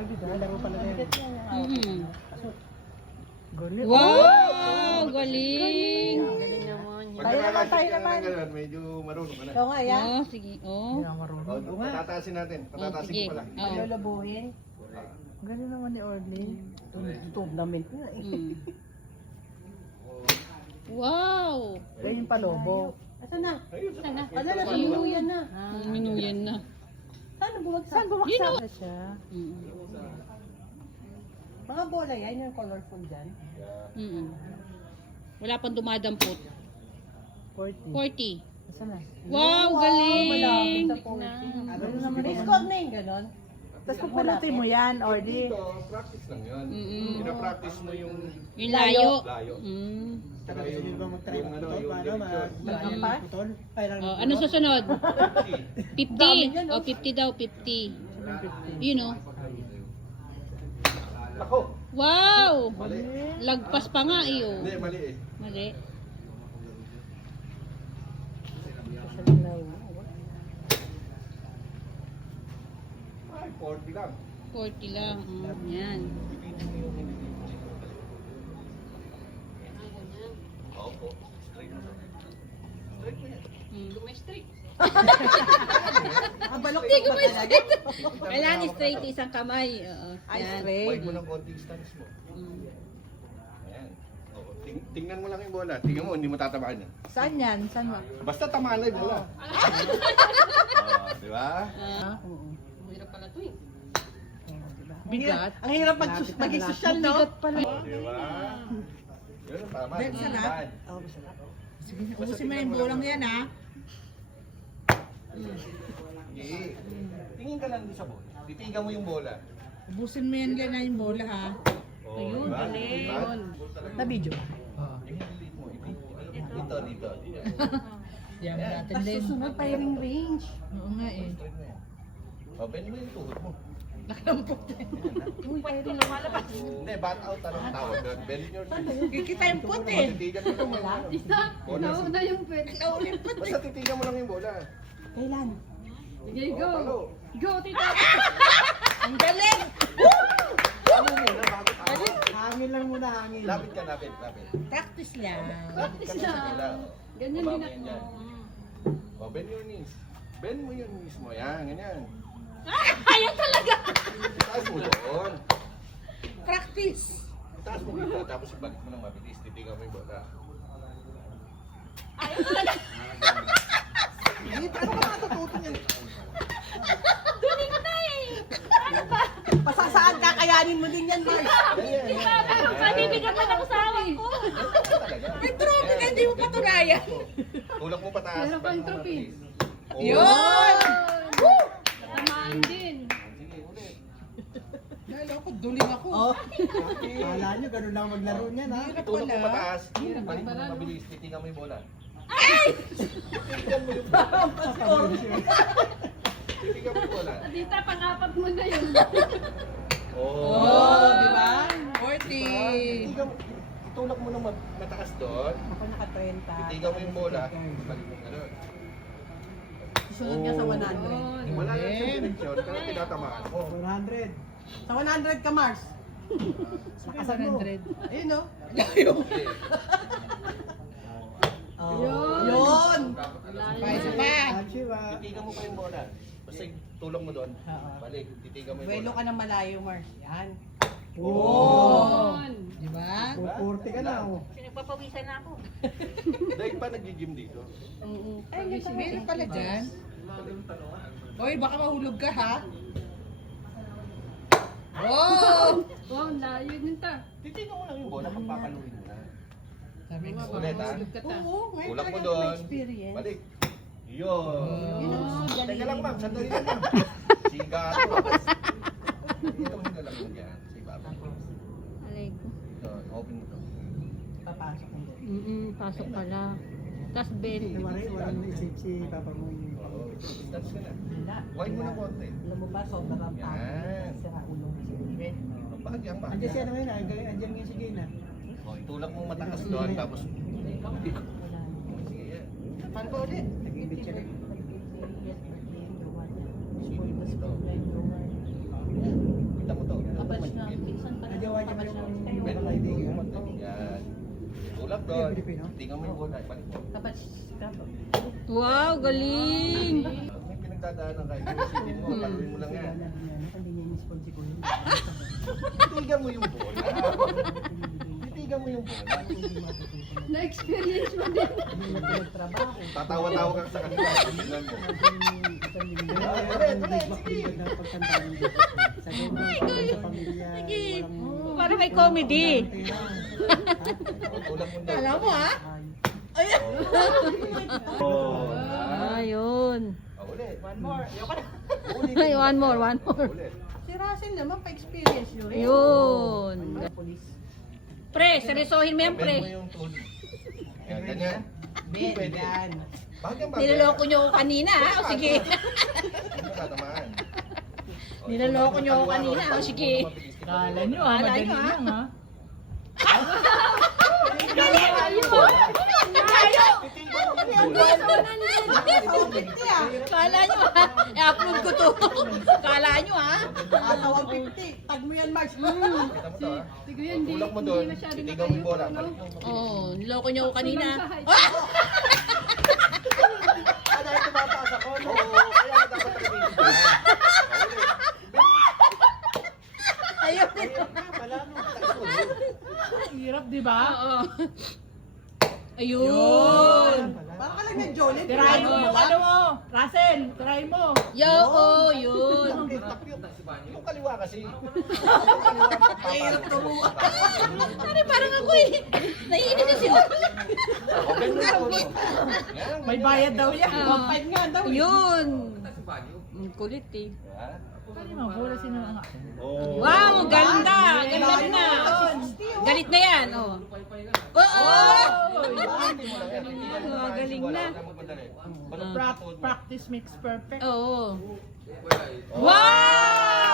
Laro pala na yan. Galing. Wow! Galing! Galing naman. Tayo naman, tayo naman. Medyo marunong ka na. Ikaw nga, yan. Oh, sige. Oh. Hindi ako marunong. Patatasin natin. Patatasin sige. ko pala. Oh. Lulubuhin. Galing naman ni Orly. Tournament na eh. Mm. Wow! Yan yung palobo. Asan na? Saan na? Ano na, sinuyan na. Minuyan na. Saan bumagsak? Saan bumaksak na siya? Mm. Mga bola yan, yung colorful dyan. Mm. Wala pang dumadampot. 40. 40. Saan na? Wow! Malapit Galing! sa 40. Ano naman? Score na yung ganon. Tapos pupulutin mo yan, Orly. Dito, practice lang yun. Pina-practice mo yung Yung layo. layo. Mm. Saka yung direction. Magkampas? Oh, ano susunod? 50. Dami yan, no? Oh, 50 daw, 50. You know. Ako! Wow! Mali. Lagpas pa nga iyo. Hindi, mali eh. Mali. Ay, 40 lang. 40 lang. Yan. Opo. Straight na. Straight mo yan. Straight. Balok Hindi ko may straight. Kailangan straight isang kamay. Oo. Ay, Yan. straight. Wide mo ng konting stance mo. Mm. Ayan. Oo. Tingnan mo lang yung bola. Tingnan mo, hindi mo tatamaan yan. Saan yan? Saan mo? Basta tamaan lang bola. Di ba? Hirap pala to eh. Bigat. Ang hirap maging social, no? Bigat pala. Di ba? Yun, tama. Ben, sarap. Tamaan. Sige, ubusin mo yung bolang yan, ha? Sige. Tingin ka lang doon sa bola. Titigan mo yung bola. Ubusin mo yan lang na yung bola, ha? Ayun, galing. Na video. I-delete mo. Dito, dito. Yan natin Tapos din. susunod, firing range. Oo nga eh. O, bend mo yung tuhod mo. Nakalampot. Uy, firing lumalabas. Hindi, bat out ang tawag doon. Bend your knees. Kikita yung put eh. Titigan mo lang yung bola. Nauna yung pwede. Basta titigan mo lang yung bola. Kailan? Sige, O, palo. Go, tita. Ang galing! Ano muna bago tayo? Hangin lang muna, hangin. Lapit ka, lapit, lapit. Practice lang. Lapit ka na sa gila. Ganyan Baba din mo yan dyan. O, bend your knees. Bend mo yung knees mo. Yan, ganyan. Ayaw talaga. Taas mo doon. Practice! Taas mo dito, tapos ibalik mo ng mabilis. Titigan mo yung bola. Ayaw talaga. Hindi, paano ka matututo niyan? Duli ko na eh. Ano ba? Pasasaan kakayanin mo din yan, Mark. Pabibigat na ng usawa ko. May trophy na hindi mo patunayan. Tulak mo pataas. Meron pang balik mo trophy. mabilis. Oo. Yun! Tamaan din. Sige, ulit. Lalo ako, duling ako. Oh. Kala nyo, ganun lang maglaro niyan, ha? Tulak mo pataas. Balik mo ng mabilis. Titigan mo yung bola. Titigan mo yung bola. Tita, pang-apat mo na yun. Oo. Oh, di ba? 40. Titigan mo. Itulak mo ng mataas doon. Ako naka-30. Titigan mo yung bola. Balik mo gano'n. Susunod ka sa 100. Wala lang yung direksyon. Kaya tinatamaan mo. 100. Sa 100 ka, Mars. Sa 100. Ayun, no? Layo. Oh. Yun! Pa, isa pa. Titigan mo pa yung bola. Basta tulak mo doon. Balik. Titigan mo yung Buwelo bola. ka ng malayo, Mars. Yan. Oh. Di ba? 40 ka na. Nagpapawisan na ako. Dahil pa nag-gym dito. Ay, meron pala dyan. Hoy, baka mahulog ka, ha? Oh! Wow, layo din ta. Titigan mo lang yung bola kung papaluin mo na. Sabi ko, Ulit ha. Oo, ngayon Tulak mo talaga doon. may experience. Balik. Yun. Yun ang galing. Teka lang ma'am, sandali lang ma'am. Sigaro. Dito mo na lang yun dyan. Si Papa. Alay ko. Ito, open mo to. Papasok mo doon. Pasok pala. Tas Ben. walang naisip si Papa mo. Oo. Dance ka na. Wala. Wide mo na konti. Alam mo ba, sobrang Yan. sira ulo mo si Red. Bahagyang ba? Andiyan siya naman, andiyan nga si Gina. O, itulak mo mataas doon, tapos... Wala. Sige, yan. Paano ba ulit? Nag-ibig siya. Sino mo ito? Kita mo to. Stop doon. Tingnan mo yung bola. Balik mo. Kapat, Wow, galing! May pinagdadaanan kayo. Isipin mo, paluin mo lang yan. Titigan mo yung bola. Titigan mo yung bola. Na-experience mo din. Tatawa-tawa ka sa kanila. Tingnan mo. Ulit, sige. Sige, para may comedy. Tulak mo daw. Alam mo ha? Oh. Ayun. Ulit. one more. Ayoko na. Ay, one more. Ulit. Si Russell naman pa-experience yun. Ayun. Police. Pre, seryosohin mo yan, Bend mo pre. yung tool. Yan, ganyan. Ben, Pwede. yan. Bakit ba? Niloloko nyo ako kanina, ha? O sige. Hindi mo tatamaan. Niloloko nyo ako kanina, o sige. Kala nyo Kala nyo, ha? ha? Kala nyo, ha? I-upload ko to. Kala nyo, ha? Atawang 50. Tag mo yan, Max. Kita mo to ha? Tulak mo doon. Titigaw mo yung bola. Balik mo. Oo, niloko nyo ako kanina. Dahil tumataas ako. Oo, kaya dapat talaga yung bola. Ayun. Hirap, di ba? Oo. Ayun. Parang ka lang ng Jolene. Try mo yung ano mo. Russell, try mo. Yo, oh, yun. Yung kaliwa kasi. Yung kaliwa ang Hirap tumuwa. Pare, parang ako eh. Naiinit na sila. May bayad daw yan. Ah. 1.5 nga daw. Yun. Ang kulit eh. Mabula sino ang Wow, ganda. Ganda na. Galit na yan, oh. Oo. Galing na. Practice makes perfect. Oo. Wow!